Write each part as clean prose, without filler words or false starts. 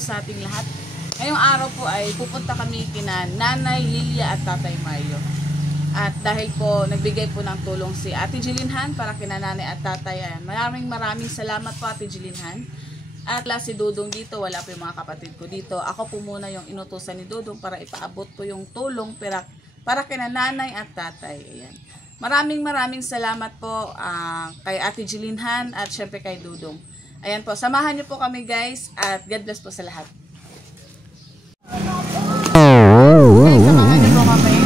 po sa ating lahat. Ngayong araw po ay pupunta kami kina Nanay Lilia at Tatay Mario. At dahil po nagbigay po ng tulong si Ate Jilinhan para kina Nanay at Tatay, ayan, maraming salamat po Ate Jilinhan. At wala si Dudong dito, wala po yung mga kapatid ko dito. Ako po muna yung inutusan ni Dudong para ipaabot po yung tulong para kina Nanay at Tatay. Ayan. Maraming salamat po kay Ate Jilinhan at syempre kay Dudong. Ayan po, samahan niyo po kami guys at God bless po sa lahat. Okay, samahan niyo po kami.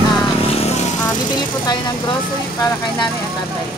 Bibili po tayo ng grocery para kay Nanay at Tatay.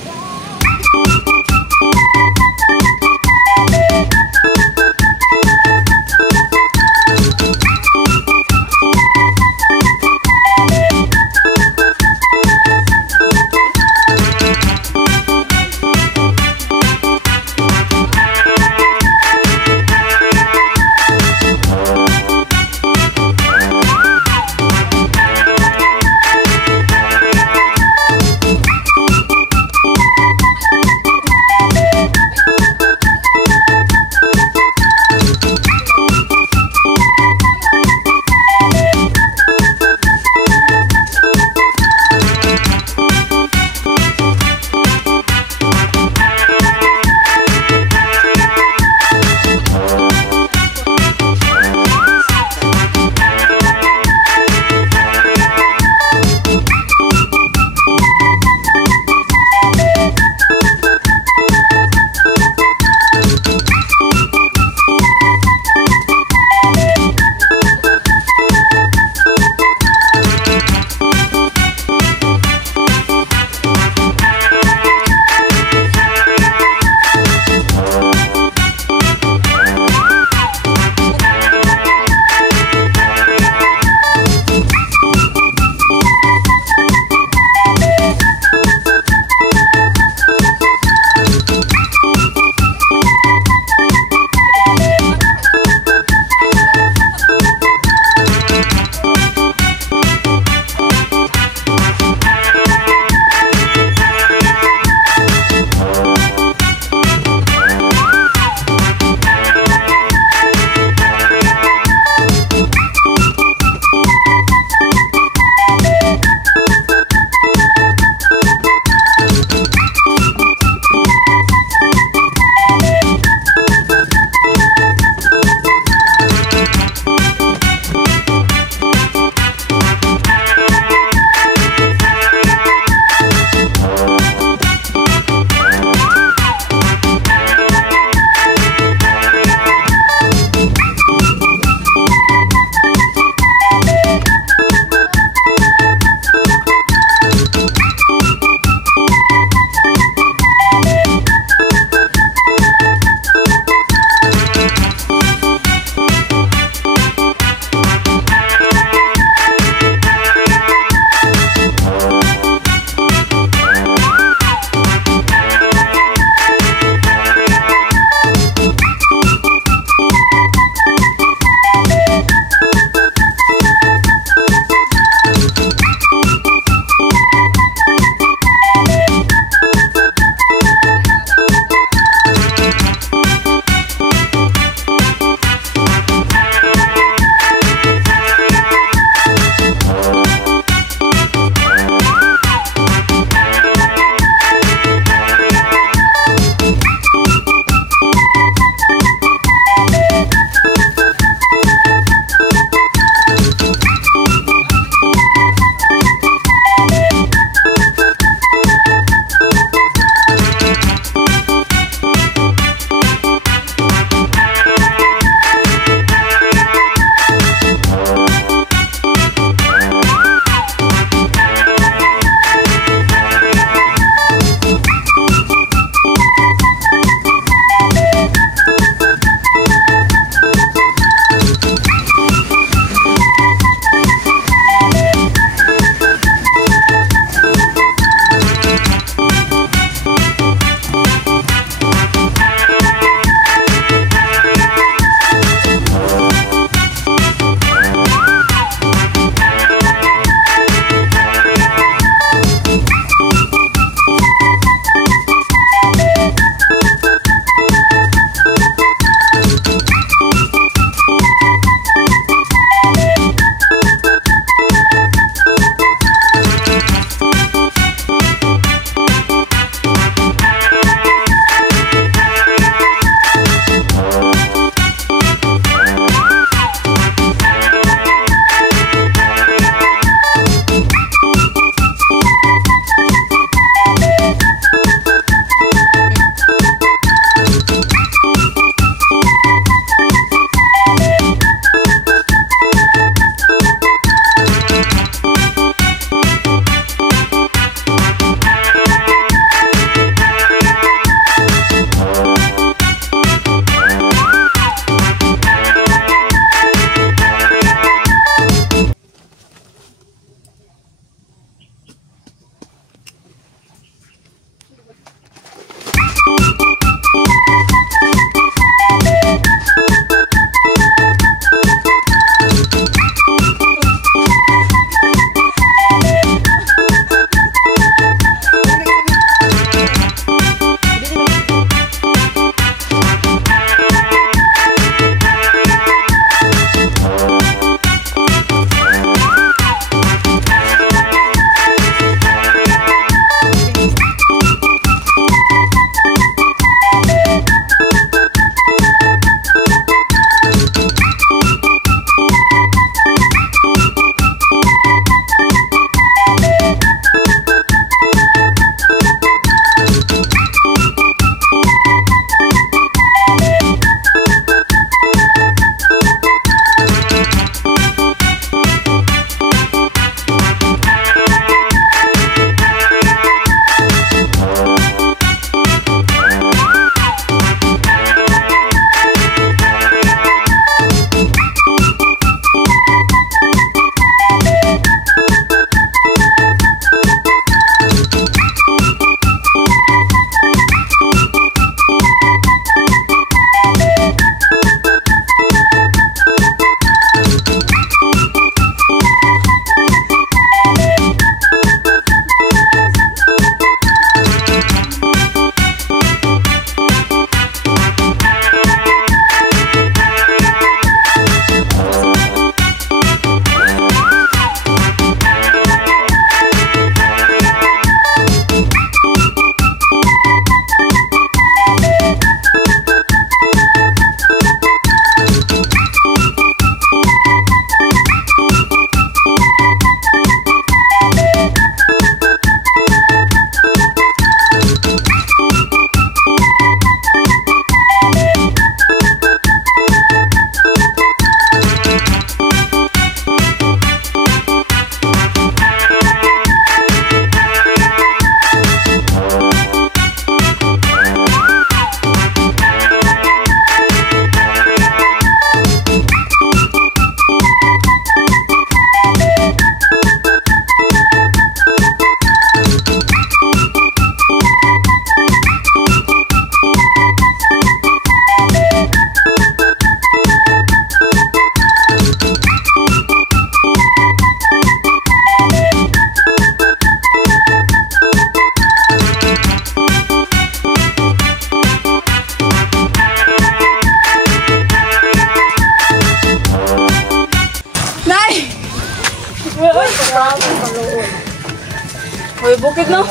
Uy, bukid no?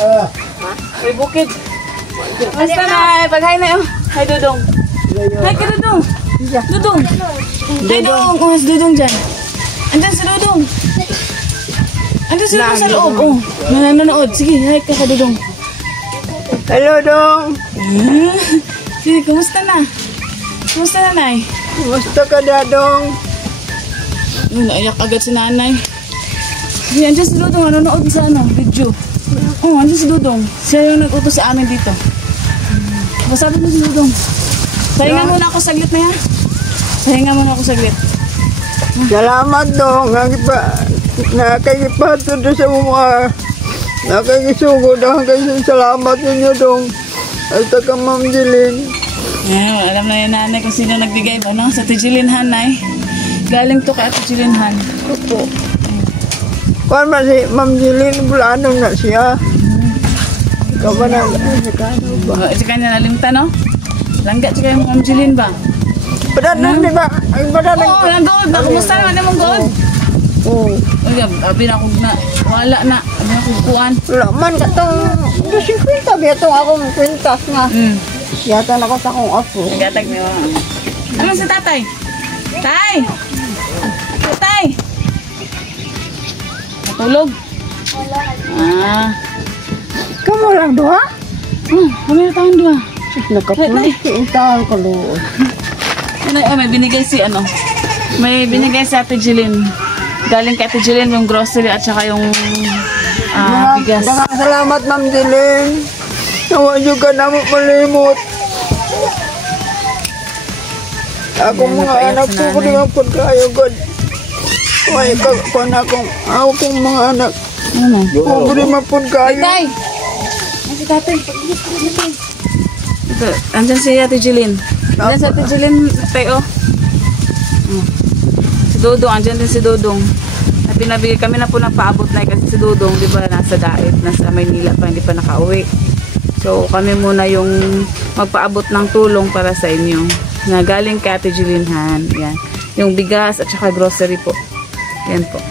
Uy, bukid. Basta na, pag-hi na yun. Hi, Dudong. Hi ka, Dudong. Dudong. Hi, Dudong. Oh, si Dudong dyan. Andyan si Dudong. Andyan si Dudong sa loob. Oh, nanonood. Sige, hi ka, Dudong. Hello, Dong. Sige, kumusta na? Kumusta na, Nay? Kumusta ka na, Dong? Naiyak agad si Nanay. Sige, andyan si Dudong. Nanonood sa video. Oh, andyan si Dudong. Siya yung nag-utos sa amin dito. Masabi mo si Dudong. Pahinga muna ako saglit na yan. Pahinga muna ako saglit. Salamat, Dong. Nakakipatod sa mga nakakisugod. Salamat ninyo, Dong. At saka Ma'am Jilin. Ngayon, alam na yan, Nanay, kung sino nagbigay ba, no? Sa Ate Jilin Han, Nay. Galing to kay Ate Jilin Han. Opo. Kung ba si Ma'am Jilin, bulano na siya. Ikaw ba na? Ito kanya nalimta, no? Langga, tsaka yung Ma'am Jilin ba? Padadang, di ba? Ang padadang. Oo, nag-gold ba? Kumusta naman yung gold? Oo. Ay, abi na akong na, wala na. Abi na akong kukuan. Wala man ka itong 50 ba itong akong kwintas nga. Yata na ko sa akong apo. Nagatag niyo. Ano si tatay? Tay! Tatay! Natulog? Ah. Kamu lang doha? Kami na taon doon. Nakapulit kiintahan ko doon. May binigay si may binigay si Ate Jilin. Galing kay Ate Jilin yung grocery at saka yung bigas. Salamat, Ma'am Jilin. Nawa juga na mo malimot. Ako mga anak ko ko naman po kayo, God. Kaya ko na akong mga anak. Ano? Ko naman po kayo. Tay! Ay, si tatay. Ito, andyan si Ate Jilin. Andyan si Ate Jilin, tayo. Si Dodong, andyan din si Dodong. Pinabigay kami na po ng paabot na kasi si Dodong, di ba, nasa Daet, nasa Maynila pa, hindi pa nakauwi. So, kami muna yung magpaabot ng tulong para sa inyo. Na galing kay Ate Jilin Han. Yan. Yung bigas at saka grocery po. Yan po.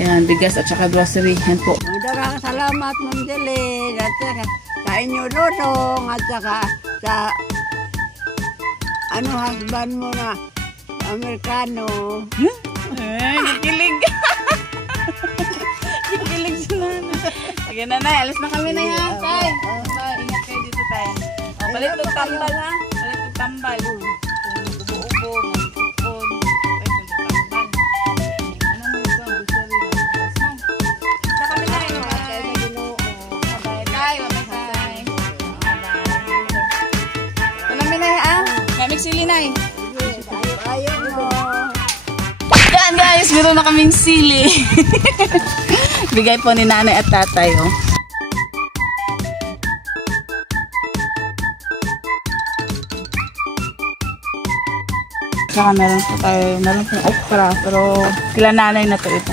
Yan, bigas at saka grocery. Yan po. Dagang salamat, Ma'am Jilin. At saka sa inyo, Dodong. At saka sa husband mo na Amerikano. Ay, kikilig. Kikilig si Nanay. Sige, Nanay, alis na kami na yan, Tay. Ingat kayo dito, Tay. Palit ng tambal, ha? Palit ng tambal. Ubo-ubo, mag-upon. Palit ng tambal. Ano mo ito? Gusto rin. Na kami na yun. Bye. Tay, wabay. Ito namin na, ha? Kamik sili, Nay. Ayaw mo. Yan guys, meron na kaming sili. Bigay po ni Nanay at Tatay, oh. Saka meron po okra, pero kila Nanay na to ito.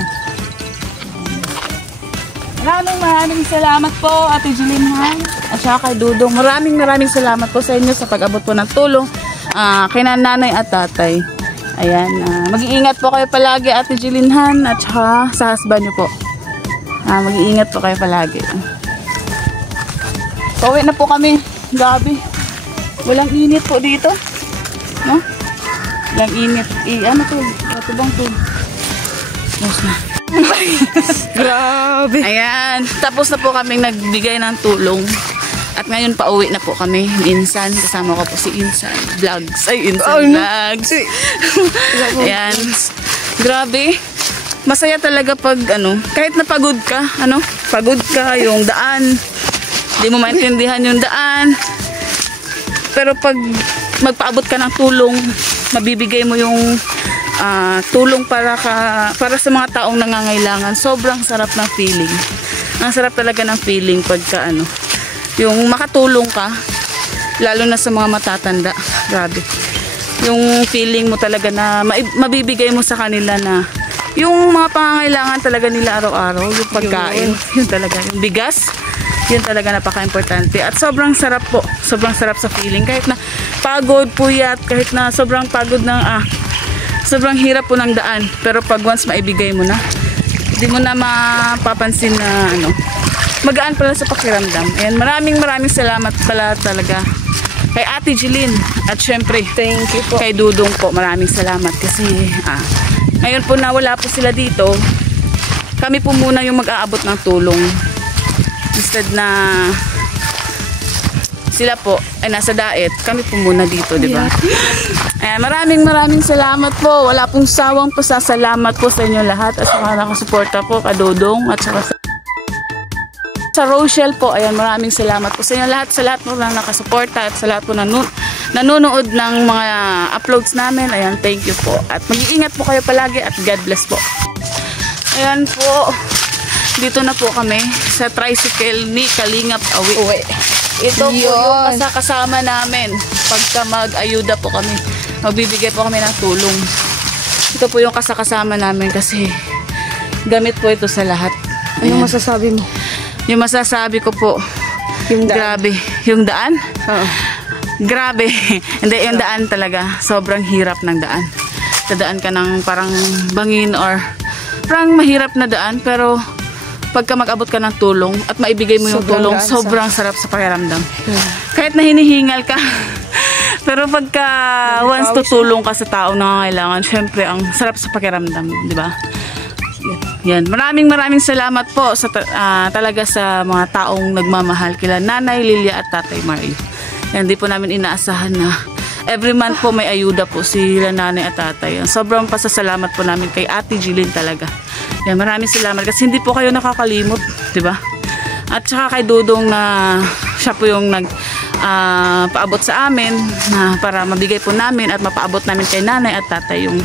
Maraming salamat po, Ate Jilin Han, at saka kay Dudong. Maraming salamat po sa inyo sa pag-abot po ng tulong kay Nanay at Tatay. Ayan, mag-iingat po kayo palagi, Ate Jilin Han, at saka sa husband nyo po. Mag-iingat po kayo palagi. Pauwi na po kami. Gabi. Walang init po dito. No? Walang init. Ano to? Ito bang to? Tapos na. Grabe. Ayan. Tapos na po kaming nagbigay ng tulong. At ngayon pauwi na po kami. Insan. Kasama ko po si Insan Vlogs. Ay, Insan Vlogs. Ayan. Grabe. Masaya talaga pag kahit napagod ka, pagod ka, yung daan. Hindi mo maintindihan yung daan. Pero pag magpaabot ka ng tulong, mabibigay mo yung tulong para sa mga taong nangangailangan. Sobrang sarap ng feeling. Ang sarap talaga ng feeling pagka yung makatulong ka, lalo na sa mga matatanda. Grabe. Yung feeling mo talaga na mabibigay mo sa kanila na yung mga pangangailangan talaga nila araw-araw, yung pagkain, yun talaga, yung bigas, yun talaga napaka-importante. At sobrang sarap po, sobrang sarap sa feeling. Kahit na pagod, puyat, kahit na sobrang pagod ng, sobrang hirap po ng daan. Pero pag once maibigay mo na, Di mo na mapapansin na ano, magaan pala sa pakiramdam. Ayan, maraming salamat pala talaga kay Ate Jeline at syempre Thank you po. kay Dudong po. Maraming salamat kasi ngayon po na wala po sila dito, kami po muna yung mag-aabot ng tulong. Instead na sila po ay nasa daet, kami po muna dito, di ba? Ayan, maraming salamat po. Wala pong sawang pasasalamat po sa inyo lahat at saka nakasuporta po ka Dudong at saka sa Rochelle po. Ayan, maraming salamat po sa inyo lahat, sa lahat po na nakasuporta at sa lahat po nanonood ng mga uploads namin. Ayan, thank you po. At mag-iingat po kayo palagi at God bless po. Ayan po. Dito na po kami sa tricycle ni Kalingap Awi. Ito po yung kasama namin. Pagka mag-ayuda po kami, magbibigay po kami ng tulong. Ito po yung kasama namin kasi gamit po ito sa lahat. Anong masasabi mo? Yung masasabi ko po, Yung daan. grabe. Yung daan? Oo. Grabe. Hindi, yung daan talaga. Sobrang hirap ng daan. Dadaan ka ng parang bangin or parang mahirap na daan, pero pagka mag-abot ka ng tulong at maibigay mo yung Sobrang tulong, gaan sobrang sarap sa pakiramdam. Kahit na hinihingal ka. Pero pagka once tutulong ka sa taong nangangailangan, syempre ang sarap sa pakiramdam, di ba? Yan. Maraming salamat po sa talaga sa mga taong nagmamahal kila Nanay Lilia at Tatay Mario. Yan, di po namin inaasahan na every month po may ayuda po sila Nanay at Tatay. Sobrang pasasalamat po namin kay Ate Jeline talaga. Yan, maraming salamat kasi hindi po kayo nakakalimot, di ba? At saka kay Dudong na siya po yung paabot sa amin na para mabigay po namin at mapaabot namin kay Nanay at Tatay yung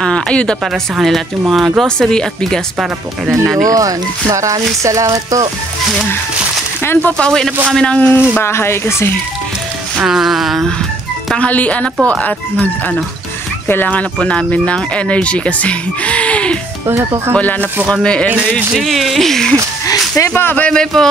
ayuda para sa kanila at yung mga grocery at bigas para po kay Nanay. Yun. Maraming salamat po. Yeah. Ayan po, pauwi na po kami ng bahay kasi tanghalian na po at kailangan na po namin ng energy kasi Wala na po kami energy. Sige po, bye bye po.